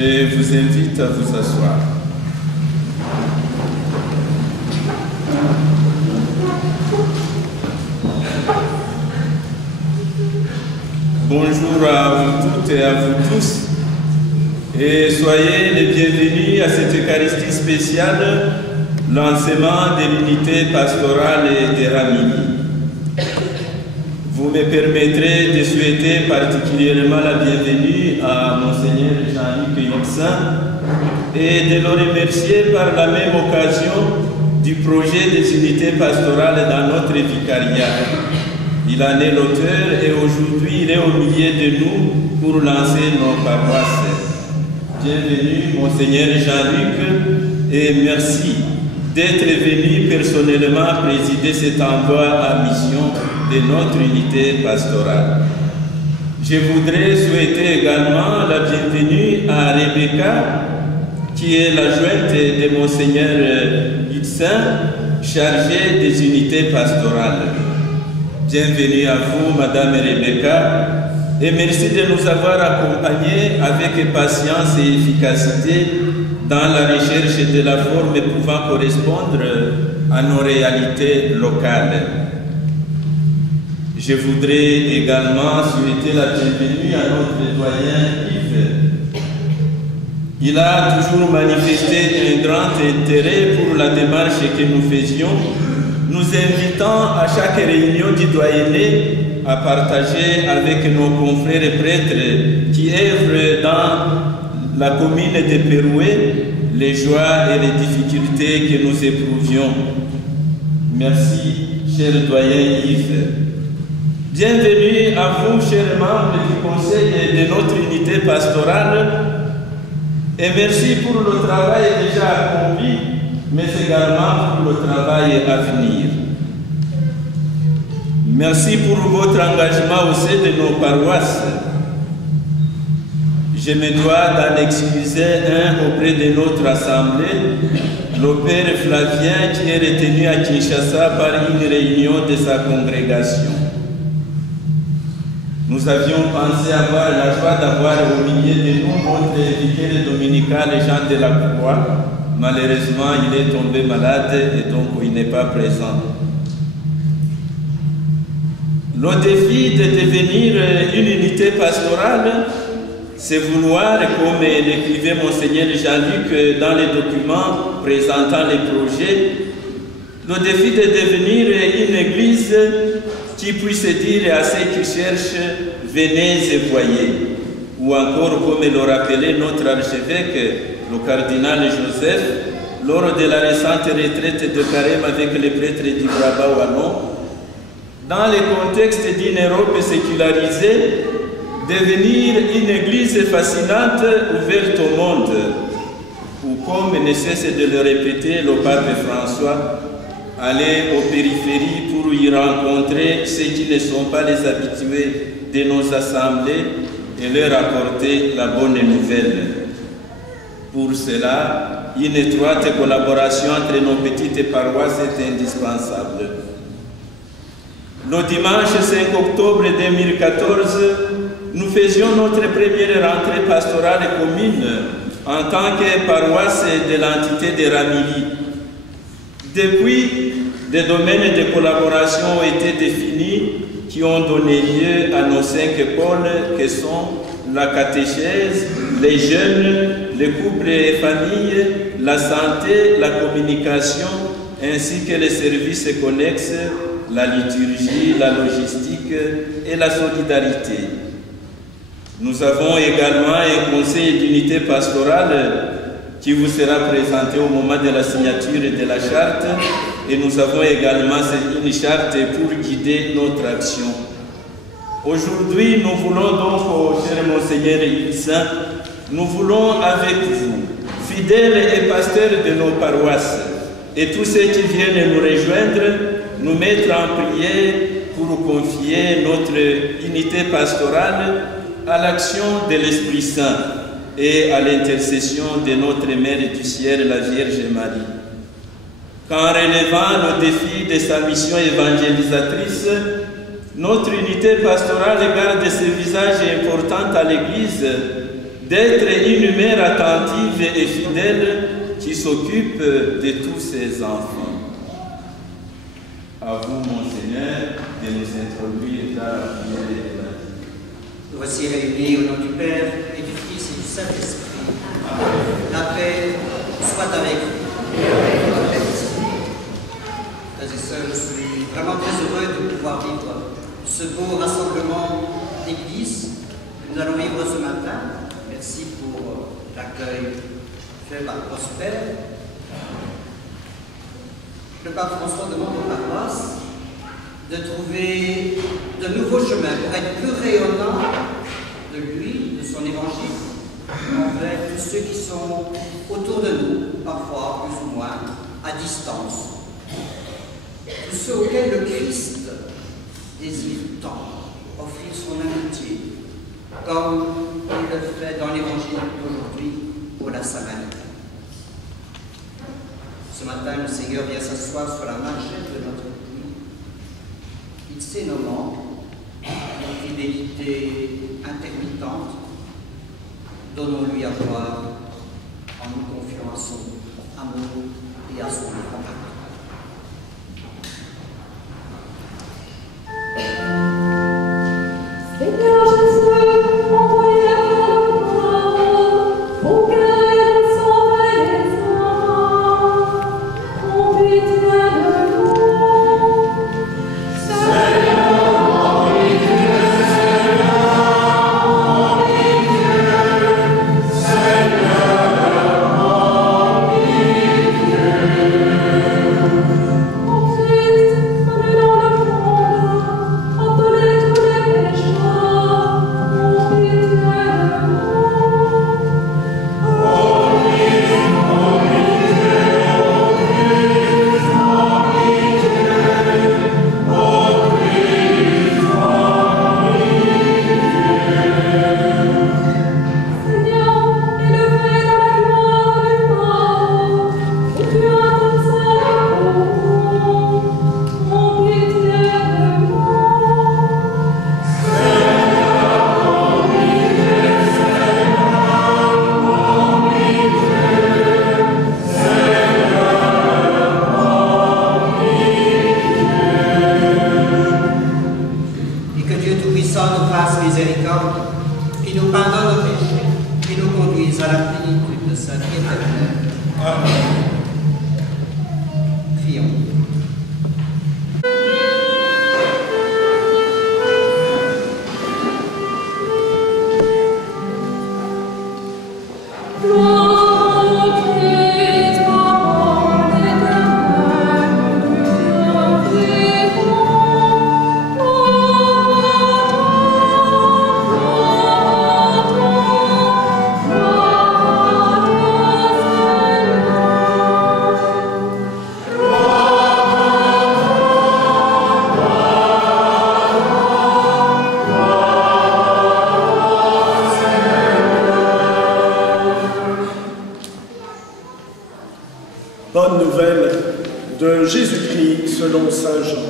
Je vous invite à vous asseoir. Bonjour à vous toutes et à vous tous, et soyez les bienvenus à cette Eucharistie spéciale, lancement de l'unité pastorale de Ramilly. Vous me permettrez de souhaiter particulièrement la bienvenue à Monseigneur Jean-Luc Hudson et de le remercier par la même occasion du projet des unités pastorales dans notre vicariat. Il en est l'auteur et aujourd'hui il est au milieu de nous pour lancer nos paroisses. Bienvenue Monseigneur Jean-Luc et merci d'être venu personnellement présider cet envoi à mission de notre unité pastorale. Je voudrais souhaiter également la bienvenue à Rebecca, qui est la jointe de Monseigneur Hudson, chargée des unités pastorales. Bienvenue à vous, Madame Rebecca, et merci de nous avoir accompagnés avec patience et efficacité dans la recherche de la forme pouvant correspondre à nos réalités locales. Je voudrais également souhaiter la bienvenue à notre doyen Yves. Il a toujours manifesté un grand intérêt pour la démarche que nous faisions, nous invitant à chaque réunion du doyenné à partager avec nos confrères prêtres qui œuvrent dans la commune de Péroué les joies et les difficultés que nous éprouvions. Merci, cher doyen Yves. Bienvenue à vous, chers membres du conseil de notre unité pastorale, et merci pour le travail déjà accompli, mais également pour le travail à venir. Merci pour votre engagement au sein de nos paroisses. Je me dois d'en excuser un auprès de notre assemblée, le Père Flavien, qui est retenu à Kinshasa par une réunion de sa congrégation. Nous avions pensé avoir la joie d'avoir au milieu de nous notre vicaire dominical Jean de la Croix. Malheureusement, il est tombé malade et donc il n'est pas présent. Le défi de devenir une unité pastorale, c'est vouloir, comme l'écrivait Monseigneur Jean-Luc dans les documents présentant les projets, le défi de devenir une église qui puisse dire à ceux qui cherchent « venez et voyez », ou encore comme le rappelait notre archevêque, le cardinal Joseph, lors de la récente retraite de carême avec les prêtres du Brabant wallon, dans le contexte d'une Europe sécularisée, devenir une église fascinante ouverte au monde, ou comme ne cesse de le répéter le pape François, aller aux périphéries pour y rencontrer ceux qui ne sont pas les habitués de nos assemblées et leur apporter la bonne nouvelle. Pour cela, une étroite collaboration entre nos petites paroisses est indispensable. Le dimanche 5 octobre 2014, nous faisions notre première rentrée pastorale commune en tant que paroisse de l'entité de Ramilly. Depuis, des domaines de collaboration ont été définis qui ont donné lieu à nos 5 pôles que sont la catéchèse, les jeunes, les couples et familles, la santé, la communication, ainsi que les services connexes, la liturgie, la logistique et la solidarité. Nous avons également un conseil d'unité pastorale qui vous sera présenté au moment de la signature de la charte, et nous avons également une charte pour guider notre action. Aujourd'hui, nous voulons donc, cher Monseigneur Hudson, nous voulons avec vous, fidèles et pasteurs de nos paroisses, et tous ceux qui viennent nous rejoindre, nous mettre en prière pour confier notre unité pastorale à l'action de l'Esprit Saint et à l'intercession de notre Mère du ciel, la Vierge Marie. Qu'en relevant le défi de sa mission évangélisatrice, notre unité pastorale garde ce visage important à l'Église d'être une mère attentive et fidèle qui s'occupe de tous ses enfants. À vous, mon Seigneur, de nous introduire dans la prière de la vie. Nous voici réunis au nom du Père et du Fils et du Saint-Esprit. La paix soit avec vous. Frères et sœurs, je suis vraiment très heureux de pouvoir vivre ce beau rassemblement d'église que nous allons vivre ce matin. Merci pour l'accueil fait par Prosper. Le pape François demande aux paroisses de trouver de nouveaux chemins pour être plus rayonnants de lui, de son évangile, envers tous ceux qui sont autour de nous, parfois plus ou moins à distance. Tous ceux auxquels le Christ désire tant offrir son amitié, comme il le fait dans l'évangile d'aujourd'hui pour la Samaritaine. Ce matin, le Seigneur vient s'asseoir sur la margelle de notre vie. Il sait nos manques, nos fidélités intermittentes. Donnons-lui à voir en nous confiant à son amour et à son compagnon. Seigneur Jésus, envoyé à toi, pour guérir et sauver les âmes, prends pitié de nous. Seigneur, prends pitié, Seigneur, prends pitié, Seigneur, prends pitié. Mon Christ, comme dans le monde, appelez tous les pécheurs, prends pitié de nous. Seigneur, élevé dans la gloire du Père, où tu as donné pour nous, prends pitié de nous. Et que Dieu Tout-Puissant nous fasse miséricorde, qui nous pardonne nos péchés, qui nous conduise à la plénitude de sa vie éternelle. Amen. Prions. Gloire au Christ, parole éternelle du Dieu vivant. Gloire à toi, gloire à Bonne nouvelle de Jésus-Christ selon saint Jean.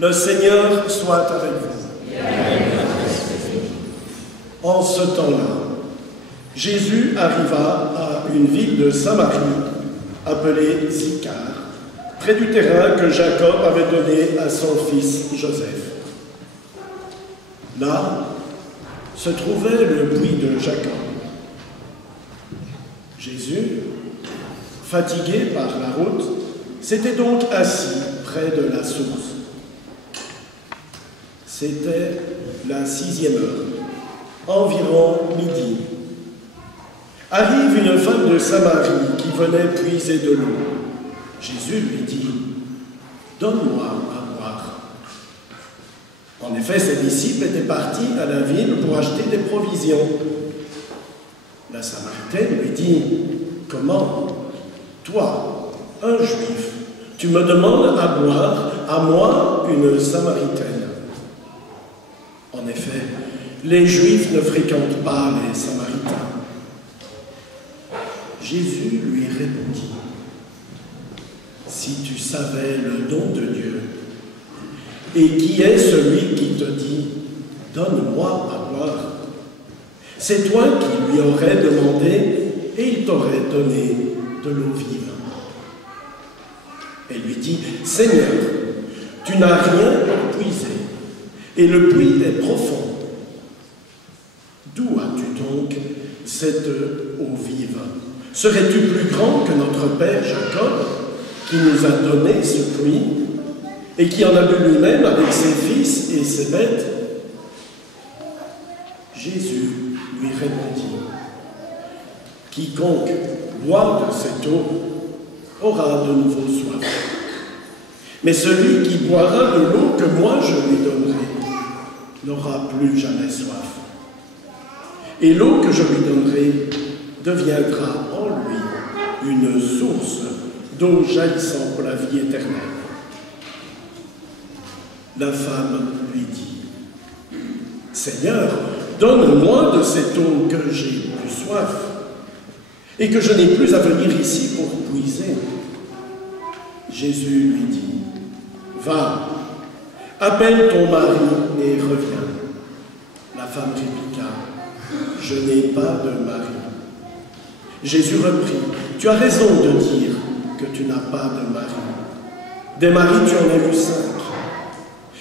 Le Seigneur soit avec vous. En ce temps-là, Jésus arriva à une ville de Samarie, appelée Sychar, près du terrain que Jacob avait donné à son fils Joseph. Là se trouvait le puits de Jacob. Jésus, fatigué par la route, s'était donc assis près de la source. C'était la 6e heure, environ midi. Arrive une femme de Samarie qui venait puiser de l'eau. Jésus lui dit « Donne-moi à boire ». En effet, ses disciples étaient partis à la ville pour acheter des provisions. La Samaritaine lui dit « Comment ? toi, un juif, tu me demandes à boire, à moi, une Samaritaine. En effet, les Juifs ne fréquentent pas les Samaritains. Jésus lui répondit, « Si tu savais le don de Dieu, et qui est celui qui te dit, « Donne-moi à boire », c'est toi qui lui aurais demandé, et il t'aurait donné de l'eau vive. » Elle lui dit, « Seigneur, tu n'as rien pour puiser, et le puits est profond. D'où as-tu donc cette eau vive? Serais-tu plus grand que notre père Jacob, qui nous a donné ce puits, et qui en a bu lui-même avec ses fils et ses bêtes? » Jésus lui répondit, « Quiconque boit de cette eau aura de nouveau soif. Mais celui qui boira de l'eau que moi je lui donnerai n'aura plus jamais soif. Et l'eau que je lui donnerai deviendra en lui une source d'eau jaillissant pour la vie éternelle. » La femme lui dit, « Seigneur, donne-moi de cette eau que j'ai plus soif, et que je n'ai plus à venir ici pour puiser. » Jésus lui dit, « Va, appelle ton mari et reviens. » La femme répliqua, « Je n'ai pas de mari. » Jésus reprit, « Tu as raison de dire que tu n'as pas de mari. Des maris, tu en as eu 5.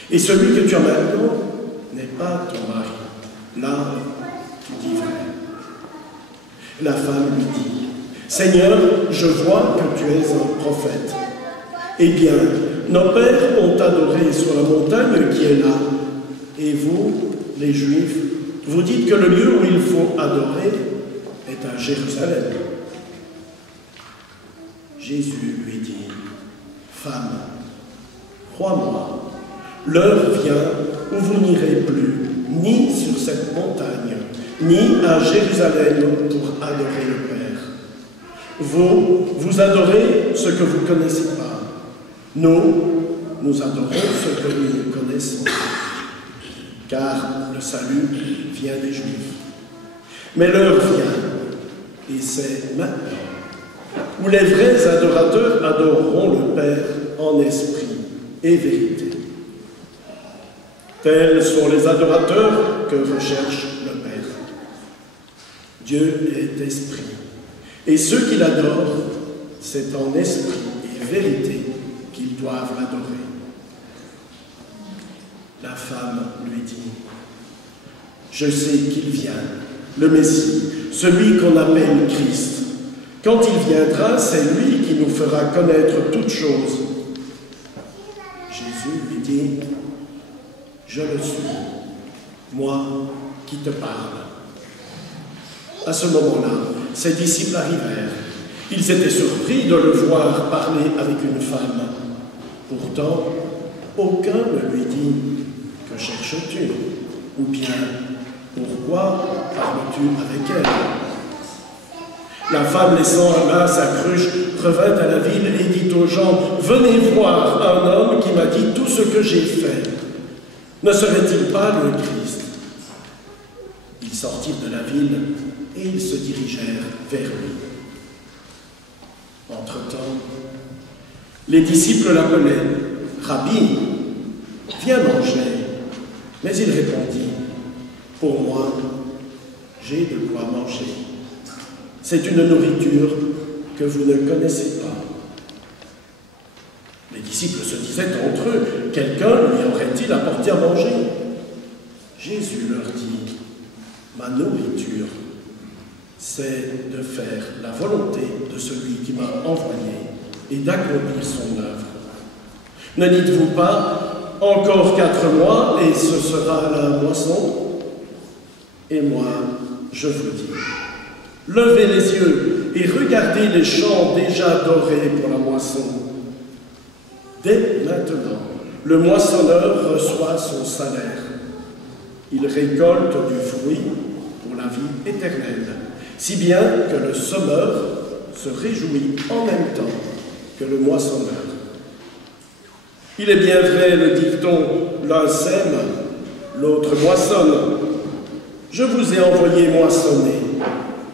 Et celui que tu as maintenant n'est pas ton mari. Là, tu dis vrai. » La femme lui dit, « Seigneur, je vois que tu es un prophète. Eh bien, nos pères ont adoré sur la montagne qui est là, et vous, les Juifs, vous dites que le lieu où il faut adorer est à Jérusalem. » Jésus lui dit, « Femme, crois-moi, l'heure vient où vous n'irez plus, ni sur cette montagne, ni à Jérusalem pour adorer le Père. Vous adorez ce que vous ne connaissez pas. Nous adorons ce que nous connaissons, car le salut vient des Juifs. Mais l'heure vient, et c'est maintenant, où les vrais adorateurs adoreront le Père en esprit et vérité. Tels sont les adorateurs que recherche le Père. Dieu est esprit, et ceux qui l'adorent, c'est en esprit et vérité qu'ils doivent l'adorer. La femme lui dit, « Je sais qu'il vient, le Messie, celui qu'on appelle Christ. Quand il viendra, c'est lui qui nous fera connaître toutes choses. » Jésus lui dit, « Je le suis, moi qui te parle. » À ce moment-là, ses disciples arrivèrent. Ils étaient surpris de le voir parler avec une femme. Pourtant, aucun ne lui dit, « Que cherches-tu » ou bien « Pourquoi parles-tu avec elle ?» La femme, laissant là sa cruche, revint à la ville et dit aux gens, « Venez voir un homme qui m'a dit tout ce que j'ai fait. Ne serait-il pas le Christ ?» Ils sortirent de la ville et ils se dirigèrent vers lui. Entre-temps, les disciples l'appelaient, « Rabbi, viens manger. » Mais il répondit, « Pour moi, j'ai de quoi manger. C'est une nourriture que vous ne connaissez pas. » Les disciples se disaient entre eux, « Quelqu'un lui aurait-il apporté à manger ?» Jésus leur dit, « Ma nourriture, c'est de faire la volonté de celui qui m'a envoyé et d'accomplir son œuvre. Ne dites-vous pas, encore 4 mois et ce sera la moisson? Et moi, je vous dis, levez les yeux et regardez les champs déjà dorés pour la moisson. Dès maintenant, le moissonneur reçoit son salaire. Il récolte du fruit pour la vie éternelle, si bien que le semeur se réjouit en même temps que le moissonneur. Il est bien vrai, le dicton, l'un sème, l'autre moissonne. Je vous ai envoyé moissonner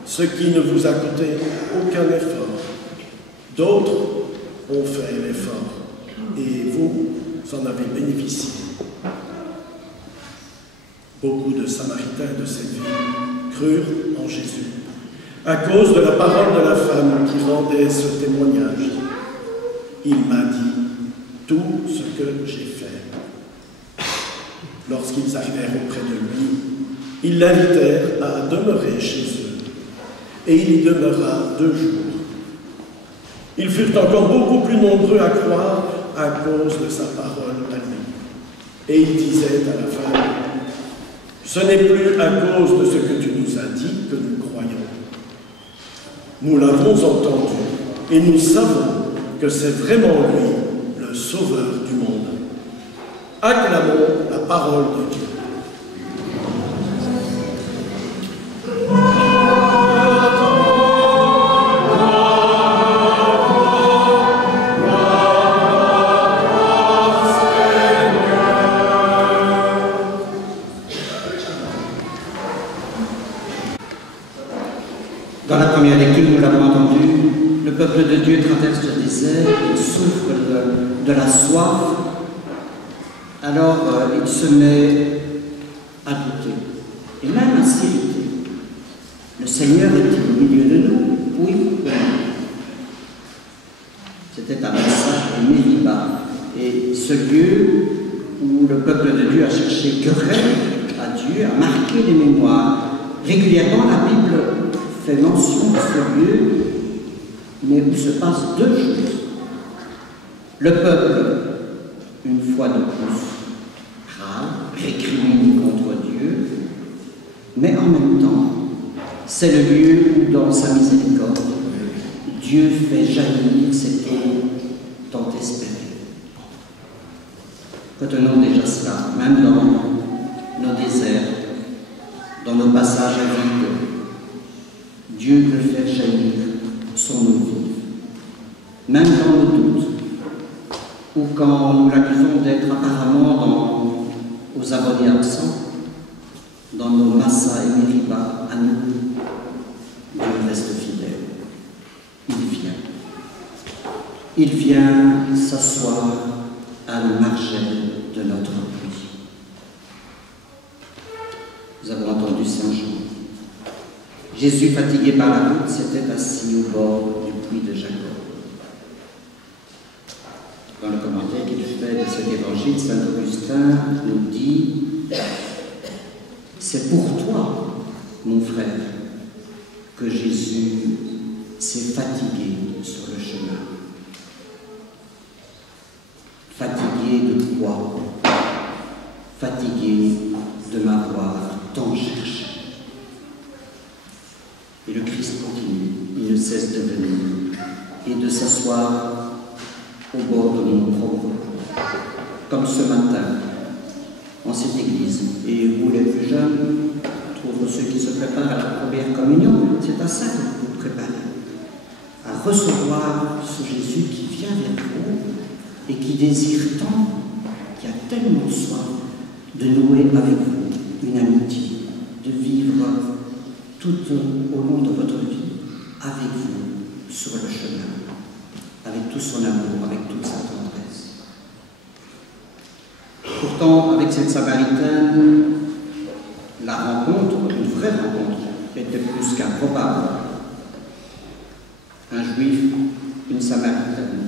ce qui ne vous a coûté aucun effort. D'autres ont fait l'effort, et vous en avez bénéficié. Beaucoup de Samaritains de cette ville crurent en Jésus, à cause de la parole de la femme qui rendait ce témoignage. Il m'a dit tout ce que j'ai fait. Lorsqu'ils arrivèrent auprès de lui, ils l'invitèrent à demeurer chez eux, et il y demeura 2 jours. Ils furent encore beaucoup plus nombreux à croire à cause de sa parole à lui. Et il disait à la femme, « Ce n'est plus à cause de ce que tu nous as dit que nous croyons. Nous l'avons entendu, et nous savons que c'est vraiment lui, le Sauveur du monde. Acclamons la parole de Dieu. » Dans la première lecture, nous l'avons entendu, le peuple de Dieu traverse le désert, il souffre de la soif, alors il se met à douter, et même à s'irriter. Le Seigneur est au milieu de nous, oui ou non? C'était un message de Mériba, et ce lieu où le peuple de Dieu a cherché querelle à Dieu, a marqué les mémoires. Régulièrement, la Bible fait mention de ce lieu, mais où se passent 2 choses. Le peuple, une fois de plus, râle, récrimine contre Dieu, mais en même temps, c'est le lieu où, dans sa miséricorde, Dieu fait jaillir cette eau tant espérée. Retenons déjà cela, même dans nos déserts, dans nos passages vides, Dieu peut faire jaillir son eau vive, même dans nos doutes, ou quand nous l'accusons d'être apparemment aux abonnés absents, dans nos Massa et Mériba à nous, Dieu reste fidèle. Il vient s'asseoir à la margelle de notre puits. Nous avons entendu Saint Jean. Jésus, fatigué par la route, s'était assis au bord du puits de Jacob. Dans le commentaire qu'il fait de cet évangile, Saint Augustin nous dit « C'est pour toi, mon frère, que Jésus s'est fatigué sur le chemin. » Fatigué de quoi? Fatigué de m'avoir tant cherché. Et le Christ continue, il ne cesse de venir et de s'asseoir au bord de mon propre puits. Comme ce matin, en cette église, et vous les plus jeunes, trouvent ceux qui se préparent à la première communion, c'est à ça que vous vous préparez, à recevoir ce Jésus qui vient vers vous et qui désire tant, qui a tellement soif de nouer avec vous une amitié, de vivre tout au long de votre vie avec vous sur le chemin, avec tout son amour, avec toute sa tendresse. Pourtant, avec cette Samaritaine, la rencontre, une vraie rencontre, était plus qu'improbable. Un juif, une Samaritaine.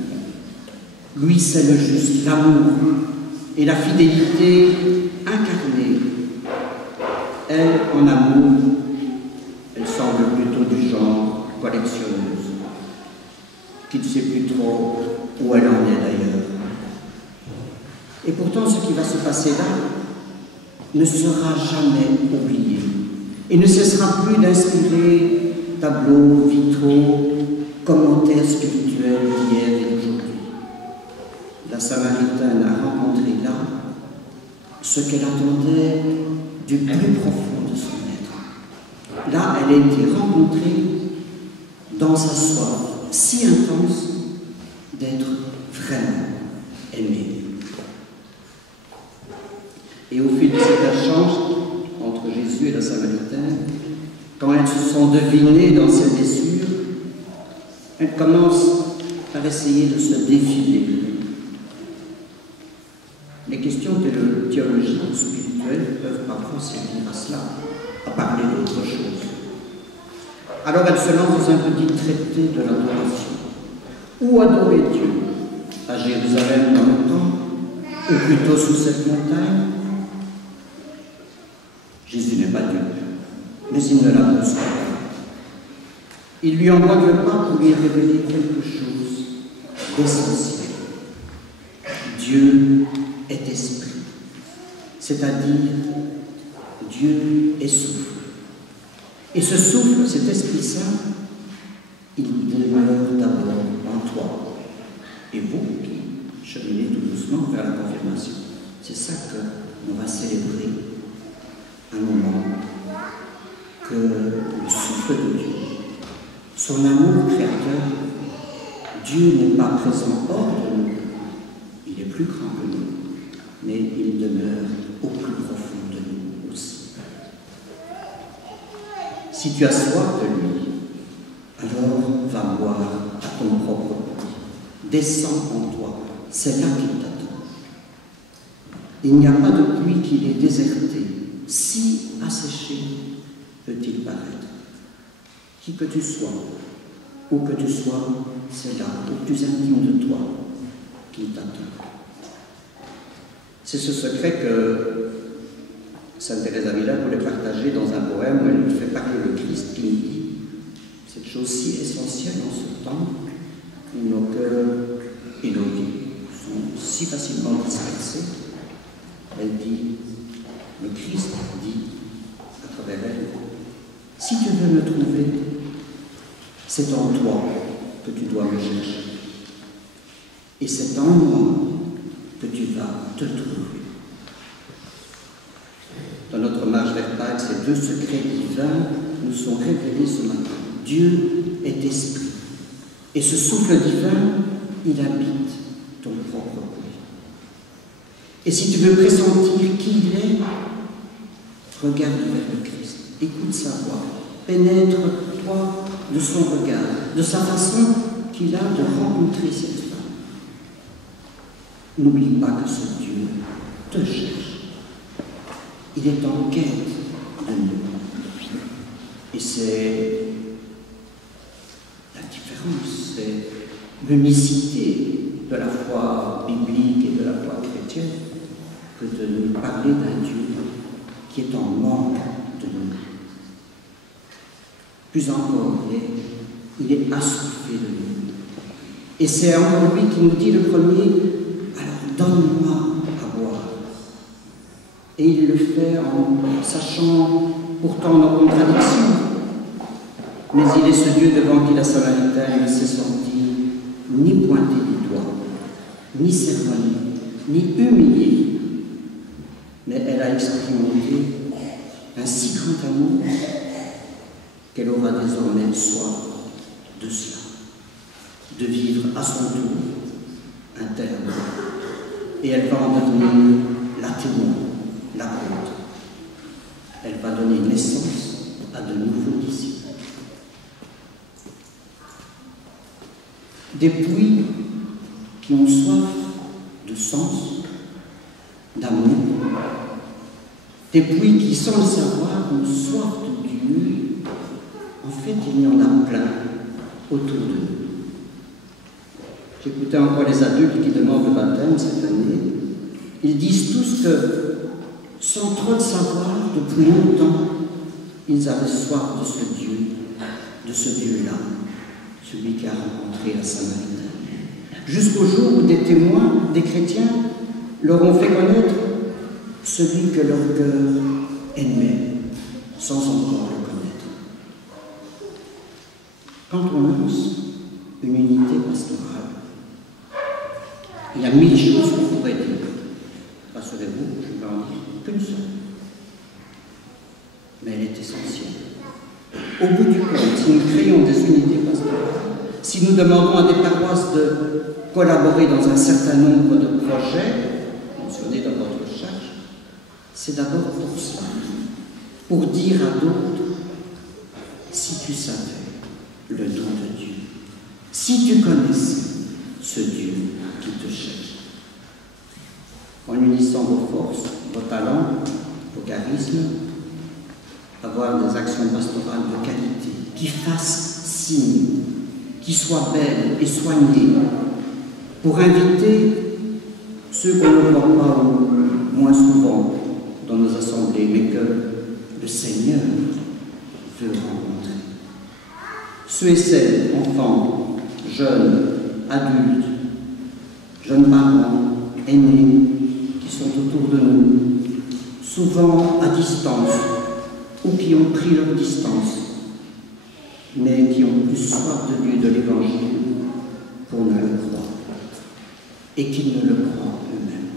Lui, c'est le juste, l'amour et la fidélité incarnée. Elle, en amour, elle semble plutôt du genre collectionneuse, qui ne sait plus trop où elle en est d'ailleurs. Et pourtant, ce qui va se passer là ne sera jamais oublié et ne cessera plus d'inspirer tableaux, vitraux, commentaires spirituels d'hier et d'aujourd'hui. La Samaritaine a rencontré là ce qu'elle attendait du plus profond de son être. Là, elle a été rencontrée dans sa soif si intense d'être vraiment aimé. Et au fil de cet échange entre Jésus et la Samaritaine, quand elles se sont devinées dans ses blessures, elles commencent par essayer de se défiler. Les questions théologiques ou spirituelles peuvent parfois servir à cela, à parler d'autre chose. Alors elles se lancent dans un petit traité de l'adoration. Où adorer Dieu? À Jérusalem dans le temple, ou plutôt sous cette montagne? Jésus n'est pas Dieu, mais il ne la pousse pas. Il lui envoie le pas pour lui révéler quelque chose d'essentiel. Dieu est esprit, c'est-à-dire Dieu est souffle. Et ce souffle, cet Esprit Saint, il demeure d'abord en toi. Et vous qui cheminez tout doucement vers la confirmation, c'est ça que l'on va célébrer, un moment que le souffle de Dieu, son amour créateur, Dieu n'est pas présent hors de nous, il est plus grand que nous, mais il demeure au plus profond de nous aussi. Si tu as soif de lui, alors va boire à ton propre puits. Descends en toi, c'est là qu'il t'attend. Il n'y a pas de puits qui l'ait déserté, si asséché peut-il paraître. Qui que tu sois, où que tu sois, c'est là, au plus intime de toi, qu'il t'attend. C'est ce secret que Sainte Thérèse d'Avila voulait partager dans un poème où elle fait parler le Christ qui nous dit cette chose si essentielle en ce temps où nos cœurs et nos vies sont si facilement dispersés. Elle dit, le Christ dit à travers elle, si tu veux me trouver, c'est en toi que tu dois me chercher. Et c'est en moi que tu vas te trouver. Dans notre marche vers Pâques, ces deux secrets divins nous sont révélés ce matin. Dieu est esprit. Et ce souffle divin, il habite ton propre puits. Et si tu veux pressentir qui il est, regarde vers le Christ. Écoute sa voix. Pénètre-toi de son regard, de sa façon qu'il a de rencontrer cette femme. N'oublie pas que ce Dieu te cherche. Il est en quête de nous. Et c'est la différence, c'est l'unicité de la foi biblique et de la foi chrétienne que de nous parler d'un Dieu qui est en manque de nous. Plus encore, il est assoiffé de nous. Et c'est encore lui qui nous dit le premier, alors donne-moi à boire. Et il le fait en sachant pourtant nos contradictions. Mais il est ce Dieu devant qui la Samaritaine ne s'est sentie ni pointer du doigt, ni sermonner, ni humilier. Mais elle a expérimenté un si grand amour qu'elle aura désormais soif de cela, de vivre à son tour un tel amour. Et elle va en devenir la témoin, l'apôtre. Elle va donner naissance à de nouveaux disciples. Des puits qui ont soif de sens, d'amour, des puits qui, sans le savoir, ont soif de Dieu. En fait, il y en a plein autour de nous. J'écoutais encore les adultes qui demandent le baptême cette année. Ils disent tous que, sans trop le savoir, depuis longtemps, ils avaient soif de ce Dieu-là, celui qui a rencontré la Samaritaine. Jusqu'au jour où des témoins, des chrétiens, leur ont fait connaître celui que leur cœur aimait, sans encore le connaître. Quand on lance une unité pastorale, il y a 1000 choses qu'on pourrait dire. Rassurez-vous, je ne vais en dire qu'une seule. Mais elle est essentielle. Au bout du compte, si nous créons des unités pastorales, si nous demandons à des paroisses de collaborer dans un certain nombre de projets mentionnés dans votre recherche, c'est d'abord pour cela, pour dire à d'autres, si tu savais le don de Dieu, si tu connaissais ce Dieu qui te cherche, en unissant vos forces, vos talents, vos charismes, avoir des actions pastorales de qualité, qui fassent signe, qui soient belles et soignées, pour inviter ceux qu'on ne voit pas ou moins souvent dans nos assemblées, mais que le Seigneur veut rencontrer. Ceux et celles, enfants, jeunes, adultes, jeunes parents, aînés, qui sont autour de nous, souvent à distance, ou qui ont pris leur distance, mais qui ont plus soif de Dieu, de l'Évangile, pour ne le croire, et qui ne le croient eux-mêmes.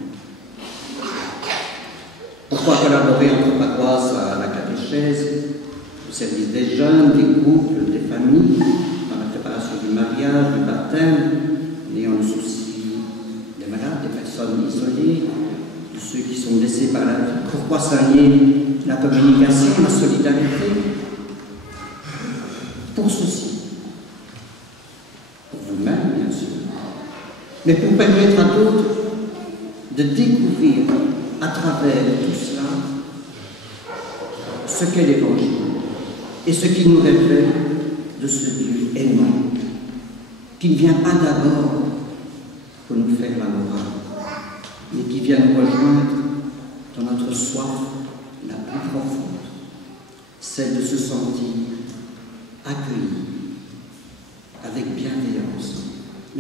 Pourquoi collaborer entre paroisses à la catéchèse, au service des jeunes, des couples, des familles, dans la préparation du mariage, du baptême, ayant le souci des malades, des personnes isolées, de ceux qui sont blessés par la vie? Pourquoi soigner la communication, la solidarité? Pour ceci, pour vous-même bien sûr, mais pour permettre à d'autres de découvrir à travers tout cela ce qu'est l'Évangile et ce qui nous révèle de ce Dieu aimant, qui ne vient pas d'abord pour nous faire la morale, mais qui vient nous rejoindre dans notre soif la plus profonde, celle de se sentir accueilli avec bienveillance,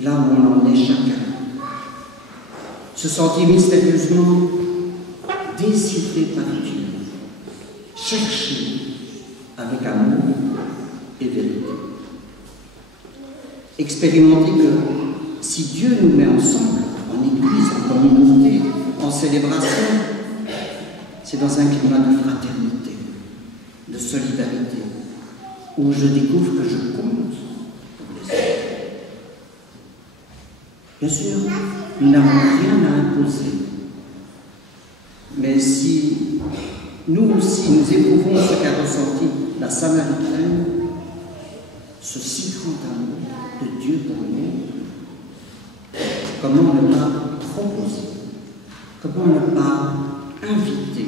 là où on en est chacun, se sentir mystérieusement désiré par Dieu, cherché avec amour et vérité. Expérimenter que si Dieu nous met ensemble, en église, en communauté, en célébration, c'est dans un climat de fraternité, de solidarité, où je découvre que je compte pour les autres. Bien sûr, nous n'avons rien à imposer, mais si nous aussi nous éprouvons ce qu'a ressenti la Samaritaine, ce si grand amour de Dieu pour nous, comment ne pas proposer, comment ne pas inviter,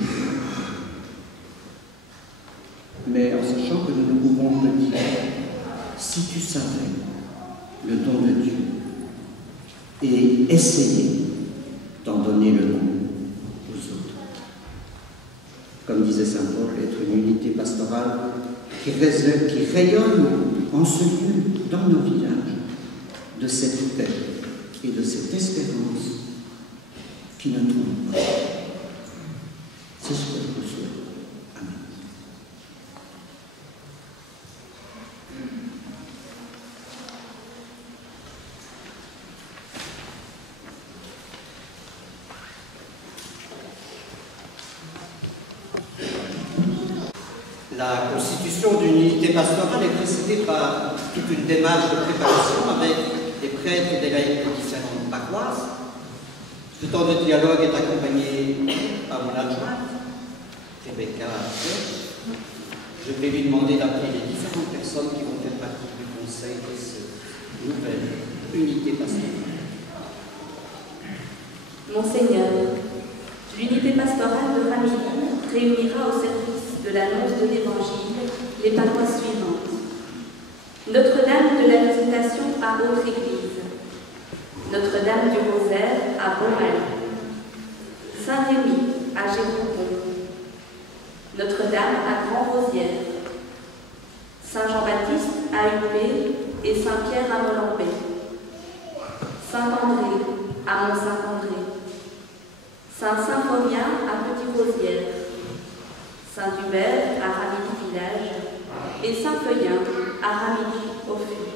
mais en sachant que nous ne pouvons que dire, si tu savais le don de Dieu, et essayer d'en donner le nom aux autres. Comme disait saint Paul, être une unité pastorale qui rayonne en ce lieu, dans nos villages, de cette paix et de cette espérance qui ne trompe pas. C'est ce que je vous souhaite. Amen. La constitution d'une unité pastorale est précédée par toute une démarche de préparation avec des prêtres et des laïcs de différentes paroisses. Ce temps de dialogue est accompagné par mon adjointe, Rebecca. Je vais lui demander d'appeler les différentes personnes qui vont faire partie du conseil de cette nouvelle unité pastorale. Monseigneur, l'unité pastorale de Ramilly réunira au service de l'annonce de l'Évangile les paroisses suivantes. Notre-Dame de la Visitation à Haute-Église, Notre-Dame du Rosaire à Beaumont, Saint-Rémy à Géronton, Notre-Dame à Grand-Rosière, Saint-Jean-Baptiste à Huppé et Saint-Pierre à Molenbeek, Saint-André à Mont-Saint-André, Saint-Symphorien à Petit-Rosière, Saint-Hubert à Ramilly Village et Saint-Feuillin à Ramilly au Fût.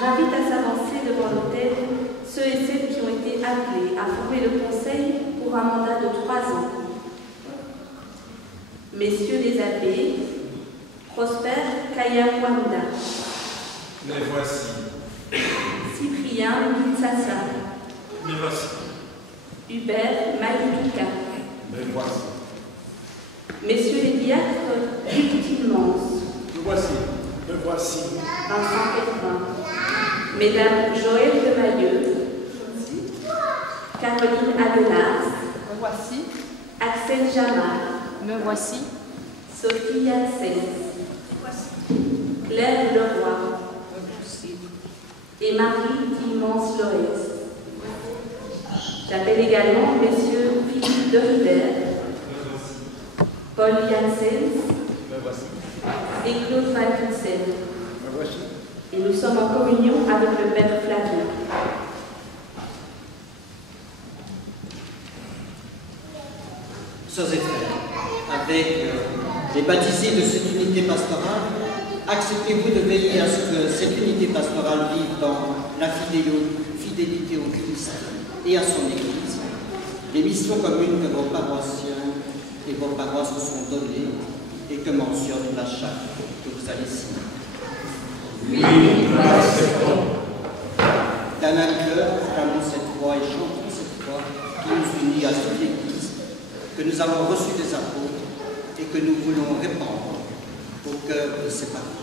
J'invite à s'avancer devant l'autel ceux et celles qui ont été appelés à former le conseil pour un mandat de 3 ans. Messieurs les abbés, Prosper Kayamwanda, Les voici. Cyprien Mitsasa, Les voici. Hubert Maïduka, Les voici. Messieurs les diacres, Luc Tilmans, Les voici. Le voici. Vincent Pétrin, Mesdames Joël Demailleux, Caroline Abenas, Me voici, Axel Jamar, me voici, Sophie Janssen, Claire Leroy et Marie Tilmans-Loès. J'appelle également messieurs Philippe de Rivert, Paul Janssen et Claude Van Kutzen. Et nous sommes en communion avec le Père Flavien. Sœurs et frères, avec les baptisés de cette unité pastorale, acceptez-vous de veiller à ce que cette unité pastorale vive dans la fidélité au Christ et à son Église. Les missions communes que vos paroissiens et vos paroisses vous sont données et que mentionne la charte que vous allez signer. Oui, nous l'acceptons. D'un même cœur, clamons cette voix et chantons cette voix qui nous unit à toute l'Église, que nous avons reçu des apôtres et que nous voulons répandre au cœur de ces paroisses.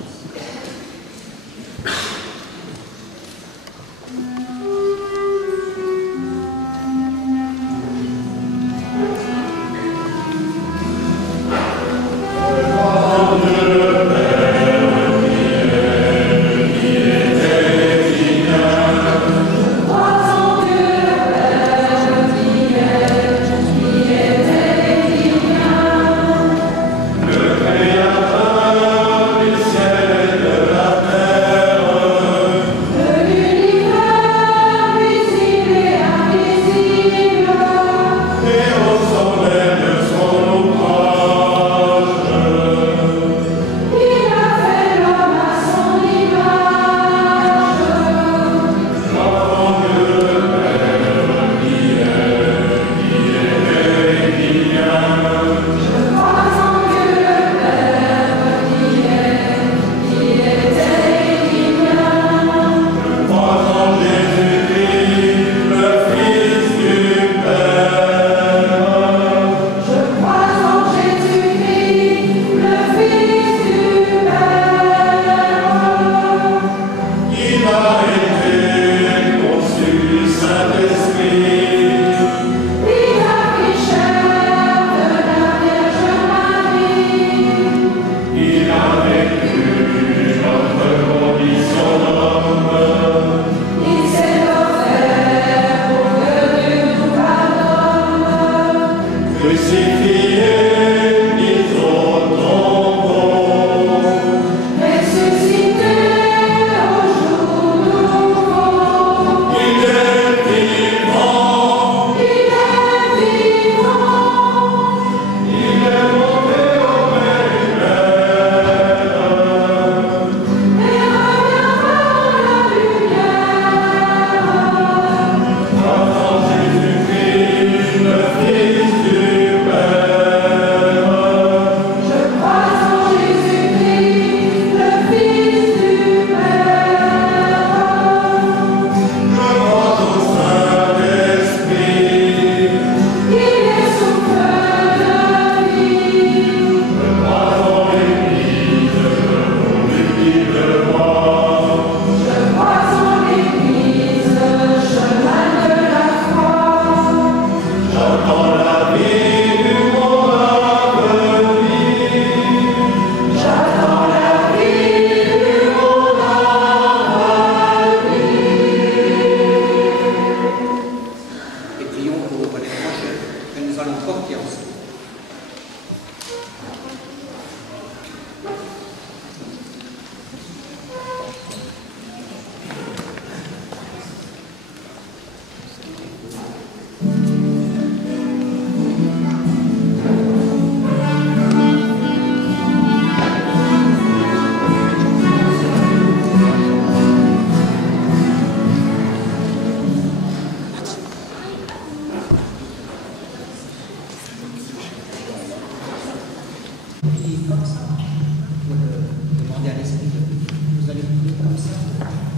demander à l'Esprit de Dieu. Vous allez prier comme ça,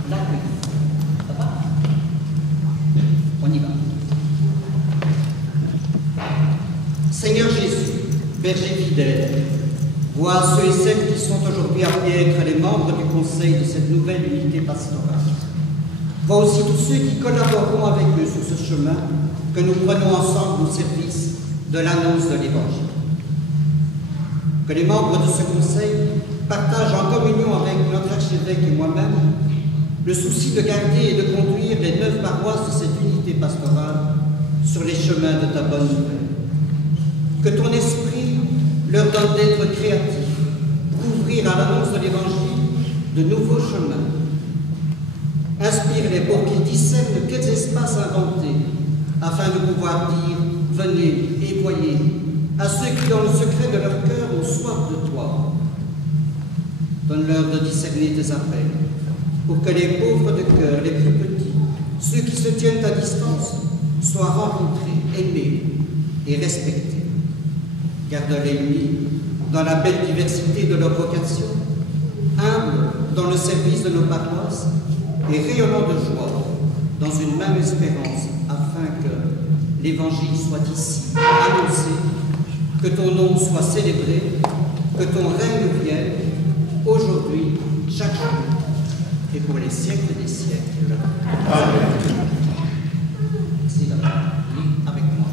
l'accueillir. Ça va? On y va. Seigneur Jésus, berger fidèle, vois ceux et celles qui sont aujourd'hui appelés à être les membres du conseil de cette nouvelle unité pastorale. Vois aussi tous ceux qui collaboreront avec eux sur ce chemin que nous prenons ensemble au service de l'annonce de l'Évangile. Que les membres de ce conseil partagent en communion avec notre archevêque et moi-même le souci de garder et de conduire les 9 paroisses de cette unité pastorale sur les chemins de ta bonne nouvelle. Que ton esprit leur donne d'être créatifs, d'ouvrir à l'annonce de l'Évangile de nouveaux chemins. Inspire-les pour qu'ils discernent quels espaces inventer afin de pouvoir dire « Venez et voyez » à ceux qui, dans le secret de leur cœur, ont soif de toi. Donne-leur de discerner tes appels pour que les pauvres de cœur, les plus petits, ceux qui se tiennent à distance, soient rencontrés, aimés et respectés. Garde-les unis dans la belle diversité de leur vocation, humbles dans le service de nos paroisses et rayonnant de joie dans une même espérance afin que l'Évangile soit ici annoncé, que ton nom soit célébré, que ton règne vienne aujourd'hui, chaque jour et pour les siècles des siècles. Amen. Merci d'avoir lu avec moi.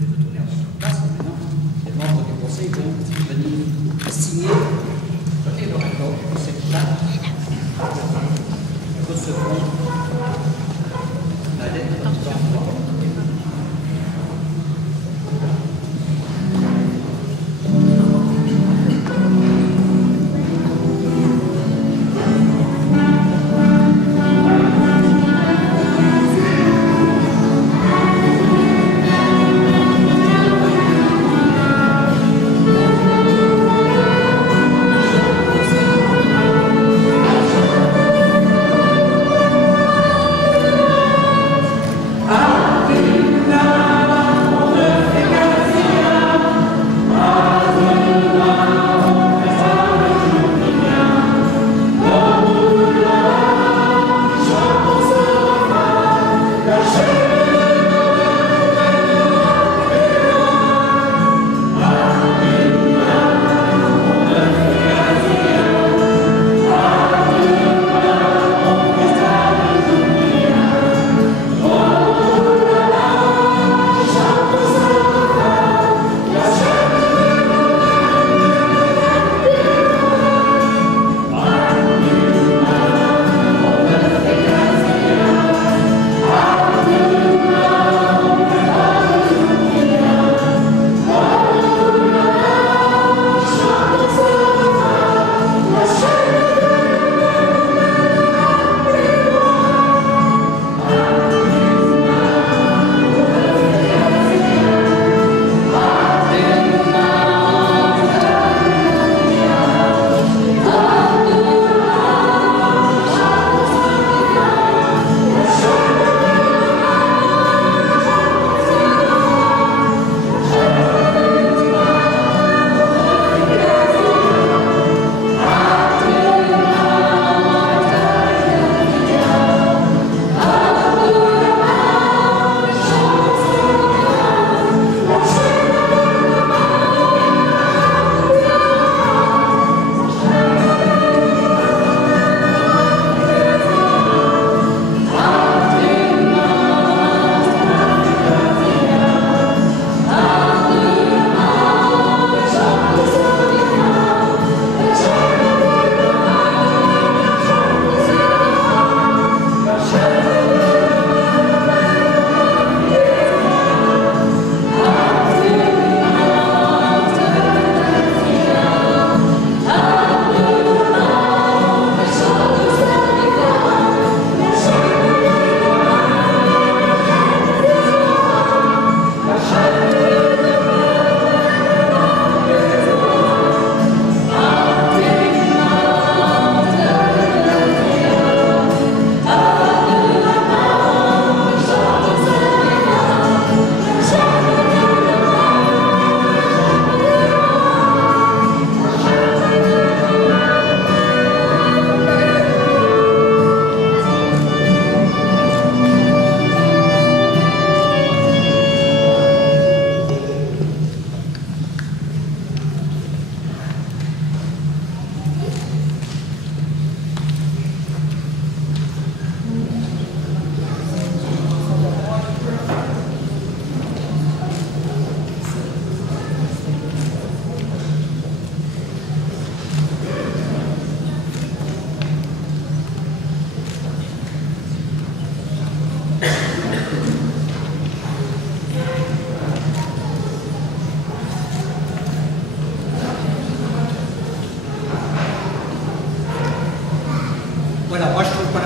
Je vais retourner à votre place maintenant. Les membres du conseil vont venir signer, donner leur accord pour cette date. Nous recevrons la lettre d'envoi.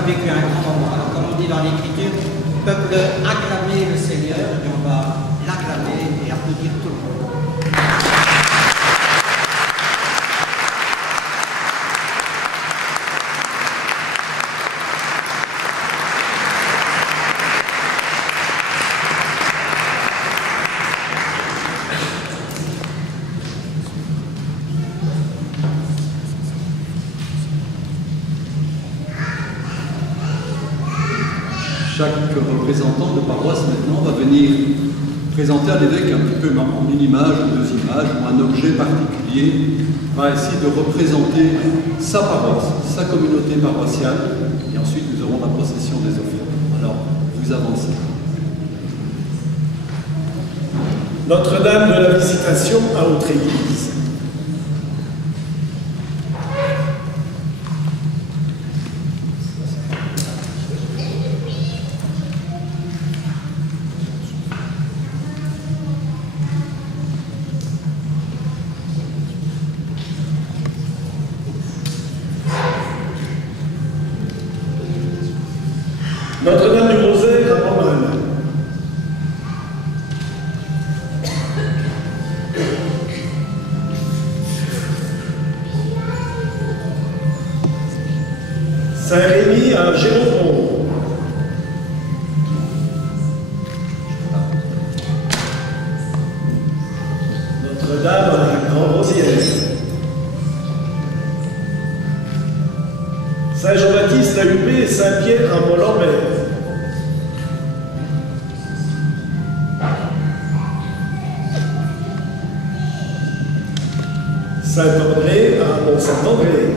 vécu un grand moment. Alors, comme on dit dans l'Écriture, peuple, acclamez le Seigneur, et on va l'acclamer et applaudir tout le monde. Chaque représentant de paroisse maintenant va venir présenter à l'évêque un petit peu en une image ou deux images ou un objet particulier, va essayer de représenter sa paroisse, sa communauté paroissiale, et ensuite nous aurons la procession des offrandes. Alors, vous avancez. Notre-Dame de la Visitation à Autre-Église. Notre-Dame du Rosaire à Montréal. Saint-Rémy à Géronton. Notre-Dame à Grand-Rosière. Saint-Jean-Baptiste à Huppé et Saint-Pierre à Mont-Lambert. Saint-André à Mont-Saint-André.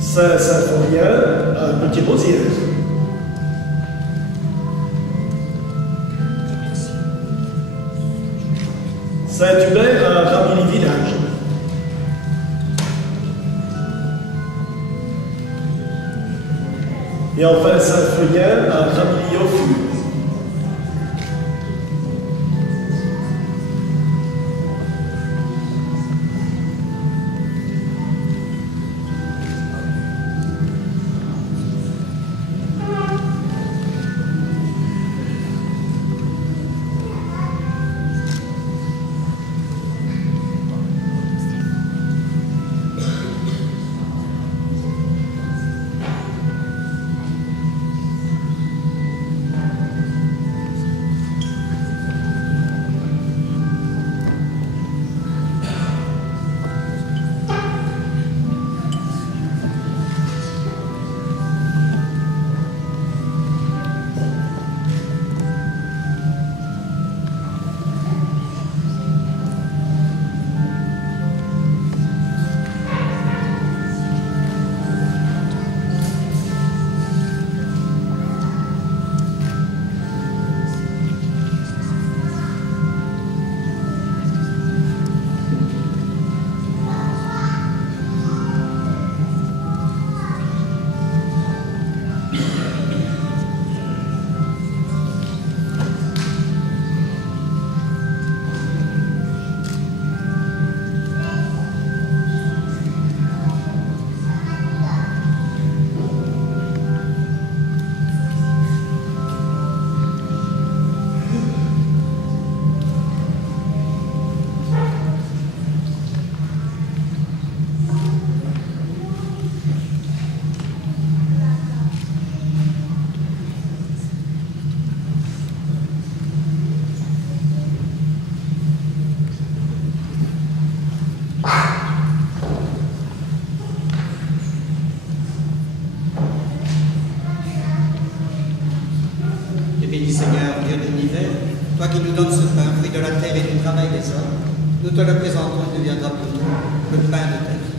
Saint-Symphorien à Petit-Rosière. Saint-Hubert à Ramilly-Village. Et enfin Saint-Feuillin à Ramilly-au-Fur. Béni Seigneur, Dieu de l'univers, toi qui nous donnes ce pain, fruit de la terre et du travail des hommes, nous te le présentons, il deviendra pour nous le pain de ta vie.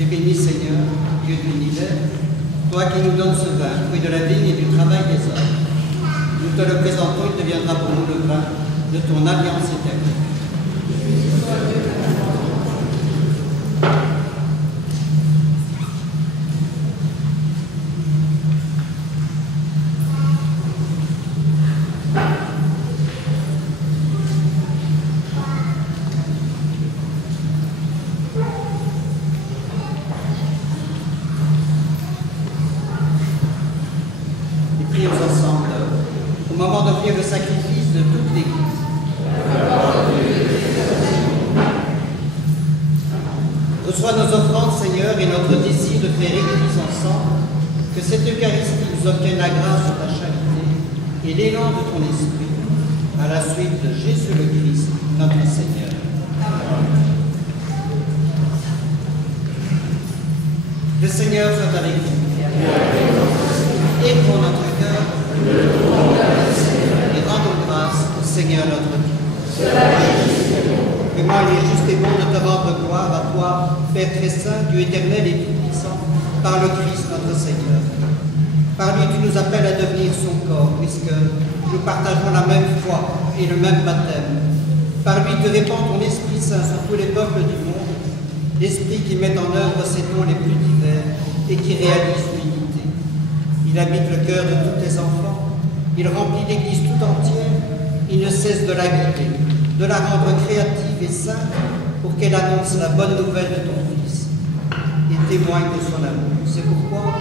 Et béni Seigneur, Dieu de l'univers, toi qui nous donnes ce vin, fruit de la vigne et du travail des hommes, nous te le présentons, il deviendra pour nous le pain de ton alliance éternelle. Prions ensemble au moment d'offrir le sacrifice de toute l'Église. Reçois nos offrandes, Seigneur, et notre désir de faire Église ensemble, que cette Eucharistie nous obtienne la grâce de ta charité et l'élan de ton esprit, à la suite de Jésus le Christ, notre Seigneur. Le Seigneur soit avec vous. Et pour notre cœur, et rendons grâce au Seigneur notre Dieu. Vraiment, il est juste et bon de te rendre gloire à toi, Père très saint, Dieu éternel et tout-puissant, par le Christ notre Seigneur. Par lui, tu nous appelles à devenir son corps, puisque nous partageons la même foi et le même baptême. Par lui, tu répands ton Esprit Saint sur tous les peuples du monde, l'Esprit qui met en œuvre ses dons les plus divers et qui réalise l'unité. Il habite le cœur de tous tes enfants, il remplit l'Église tout entière, il ne cesse de la guider, de la rendre créative et sainte pour qu'elle annonce la bonne nouvelle de ton Fils et témoigne de son amour. C'est pourquoi,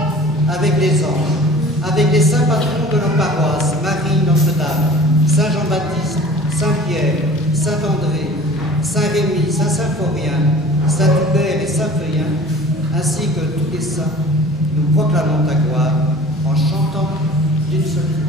avec les anges, avec les saints patrons de nos paroisses, Marie Notre-Dame, Saint Jean-Baptiste, Saint Pierre, Saint André, Saint Rémy, Saint Symphorien, Saint Hubert et Saint Feuillin, ainsi que tous les saints, nous proclamons ta gloire en chantant d'une seule voix.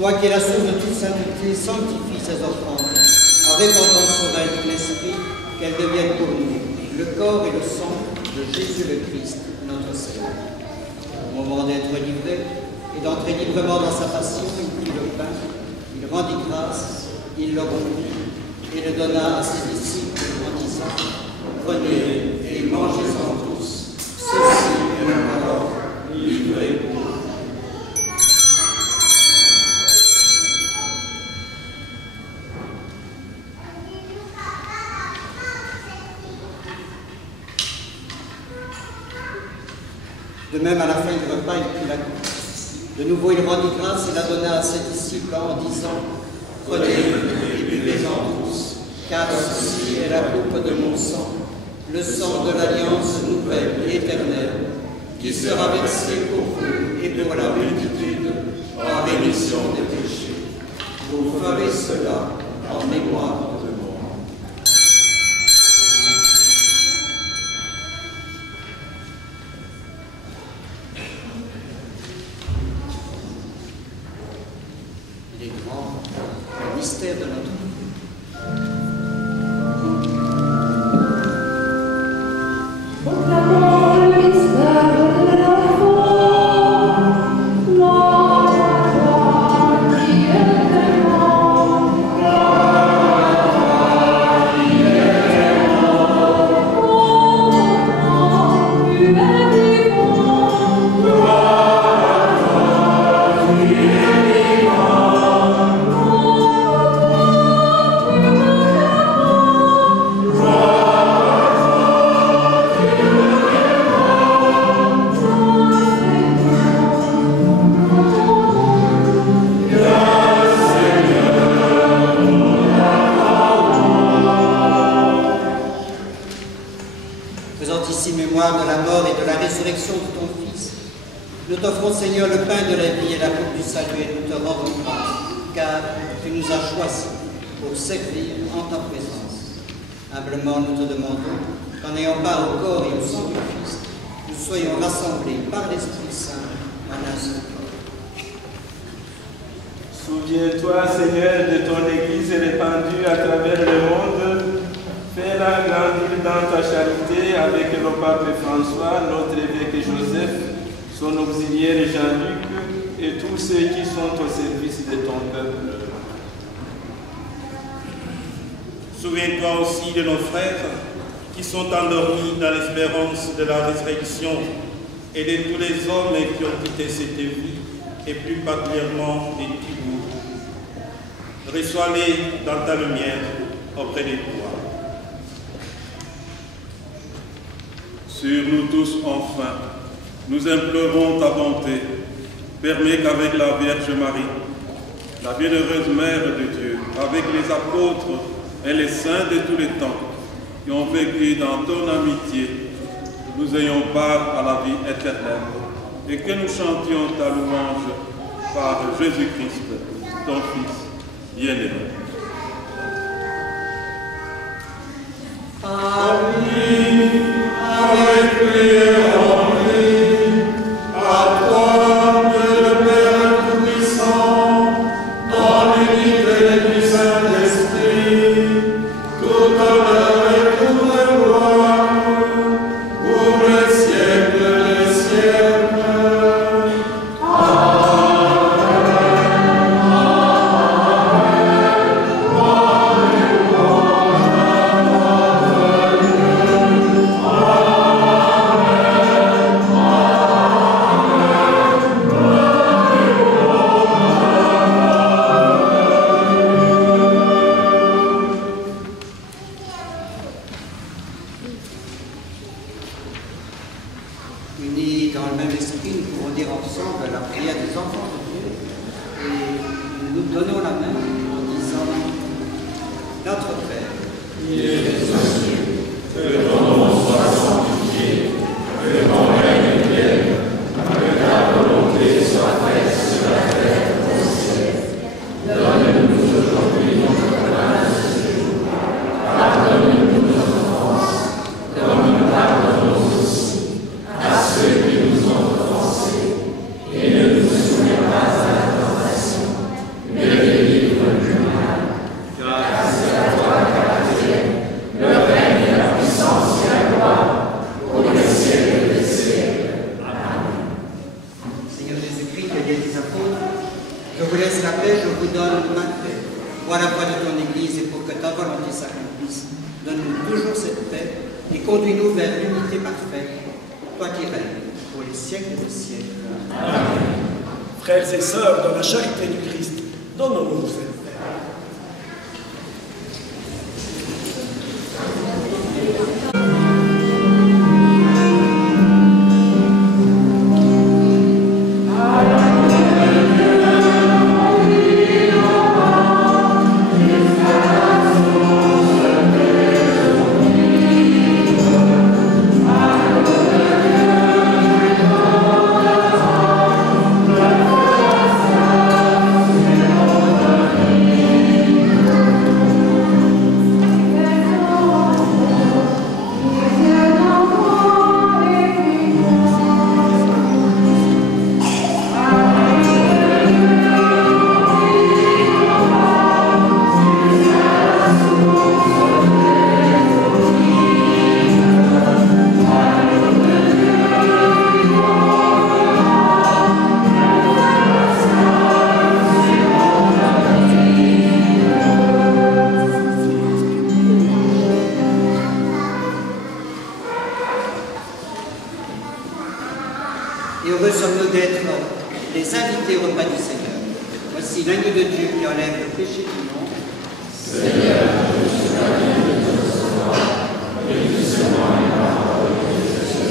Toi qui es la source de toute sainteté, sanctifie ces offrandes, en répandant sur elles ton esprit, qu'elles deviennent pour nous le corps et le sang de Jésus le Christ, notre Seigneur. Au moment d'être livré et d'entrer librement dans sa passion, il prit le pain, il rendit grâce, il le rompit et le donna à ses disciples en disant : Prenez et mangez-en tous, ceci est mon corps, livré pour vous. De même, à la fin du repas, il prit la coupe. De nouveau, il rendit grâce et la donna à ses disciples en disant : Prenez et buvez-en tous, car ceci est la coupe de mon sang, le sang de l'alliance nouvelle et éternelle, qui sera versé pour vous et pour la multitude en rémission des péchés. Vous ferez cela en mémoire de moi. Il est grand, le mystère de notre vie. Proclamons le mystère de la foi, notre qui est mort. résurrection de ton Fils, nous t'offrons, Seigneur, le pain de la vie et la coupe du salut, et nous te rendons grâce, car tu nous as choisis pour servir en ta présence. Humblement, nous te demandons qu'en ayant part au corps et au sang du Christ, nous soyons rassemblés par l'Esprit Saint en un seul corps. Souviens-toi, Seigneur, de ton Église répandue à travers le monde. Fais-la grandir dans ta charité avec le pape François, notre évêque Joseph, son auxiliaire Jean-Luc et tous ceux qui sont au service de ton peuple. Souviens-toi aussi de nos frères qui sont endormis dans l'espérance de la résurrection et de tous les hommes qui ont quitté cette vie, et plus particulièrement des Tibours. Reçois-les dans ta lumière auprès de toi. Sur nous tous, enfin, nous implorons ta bonté. Permets qu'avec la Vierge Marie, la bienheureuse Mère de Dieu, avec les apôtres et les saints de tous les temps, qui ont vécu dans ton amitié, nous ayons part à la vie éternelle, et que nous chantions ta louange par Jésus-Christ, ton Fils bien-aimé. Amen. Avec lui et en lui, à toi, Dieu le Père Tout-Puissant, dans l'unité du Saint-Esprit, tout honneur et toute gloire, pour les siècles des siècles. Unis dans le même esprit, nous pouvons dire ensemble la prière des enfants de Dieu et nous nous donnons la main en disant Notre Père, Qui es aux cieux, que ton nom soit sanctifié, que ton règne vienne, que ta volonté soit faite sur la terre comme au ciel. Donne-nous aujourd'hui notre pain de ce jour. Pardonne-nous nos offenses, comme nous pardonnons aussi à ceux qui nous ont offensés, et ne nous soumets pas à la tentation, mais délivre-nous du mal. Car c'est à toi qu'appartiennent le règne et la puissance et la gloire pour les siècles des siècles. Amen. Seigneur Jésus-Christ, qui a dit des apôtres, je vous laisse la paix, je vous donne ma paix. Vois la voie de ton Église et pour que ta volonté s'accomplisse, donne-nous toujours cette paix et conduis-nous vers l'unité parfaite, toi qui règnes pour les siècles des siècles. Amen. Frères et sœurs, dans la charité du Christ, donnons-nous cette paix. Et heureux sommes-nous d'être les invités au repas du Seigneur. Voici l'agneau de Dieu qui enlève le péché du monde. Seigneur, je suis digne de te recevoir, et tu seulement une parole que je sais.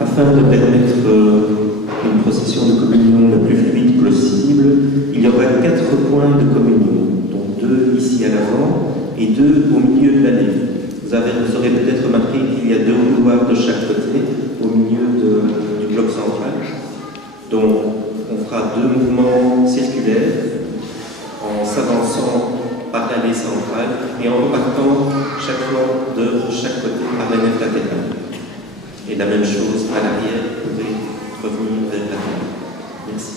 Afin de permettre une procession de communion la plus fluide possible, il y aura 4 points de communion, dont 2 ici à l'avant et 2 au milieu de l'allée. Vous aurez peut-être remarqué qu'il y a 2 couloirs de chaque côté au milieu du bloc central. Donc on fera 2 mouvements circulaires en s'avançant par l'allée centrale et en repartant chaque fois de chaque côté par la nef latérale. Et la même chose à l'arrière, vous pouvez revenir vers l'arrière. Merci.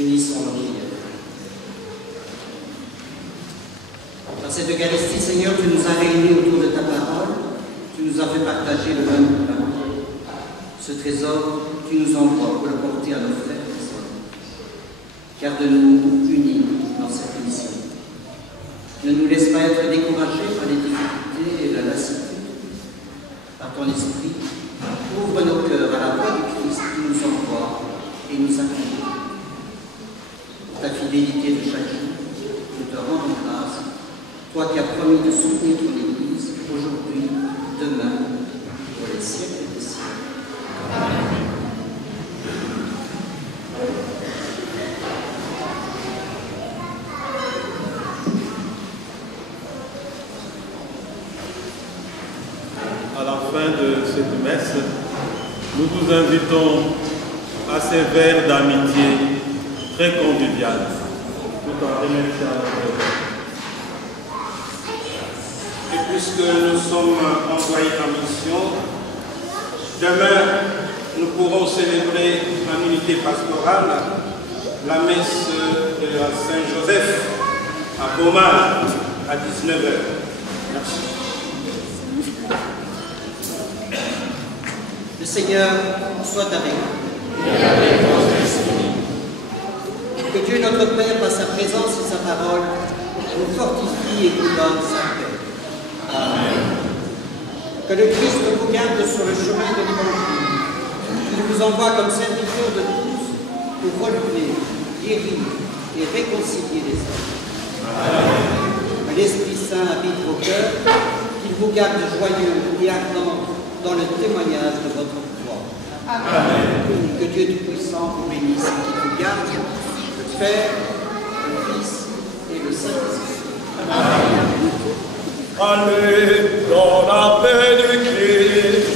Unissons nos prières. Dans cette Eucharistie, Seigneur, tu nous as réunis autour de ta parole, tu nous as fait partager le même pain. Ce trésor, tu nous envoies pour le porter à nos frères et sœurs. Garde-nous unis dans cette mission. Ne nous laisse pas être découragés par les difficultés et la lassitude. Par ton esprit, ouvre nos cœurs à la voix du Christ qui nous envoie et nous accueille. Pour ta fidélité de chaque jour, nous te rendons grâce, toi qui as promis de soutenir ton Église aujourd'hui, demain, pour les siècles des siècles. Amen. À la fin de cette messe, nous vous invitons à ces vers d'amitié très convivial, tout en remerciant notre Dieu. Et puisque nous sommes envoyés en mission, demain nous pourrons célébrer en unité pastorale la messe de la Saint-Joseph à Beaumal à 19h. Merci. Le Seigneur soit avec vous. Et avec votre esprit. Que Dieu notre Père, par sa présence et sa parole, vous fortifie et vous donne sa paix. Amen. Que le Christ vous garde sur le chemin de l'Évangile, qu'il vous envoie comme serviteur de tous pour relever, guérir et réconcilier les hommes. Amen. Que l'Esprit Saint habite vos cœurs, qu'il vous garde joyeux et ardents dans le témoignage de votre foi. Amen. Que Dieu Tout-Puissant vous bénisse et qu'il vous garde, le Père, le Fils et le Saint-Esprit. Amen. Allez dans la paix de Christ.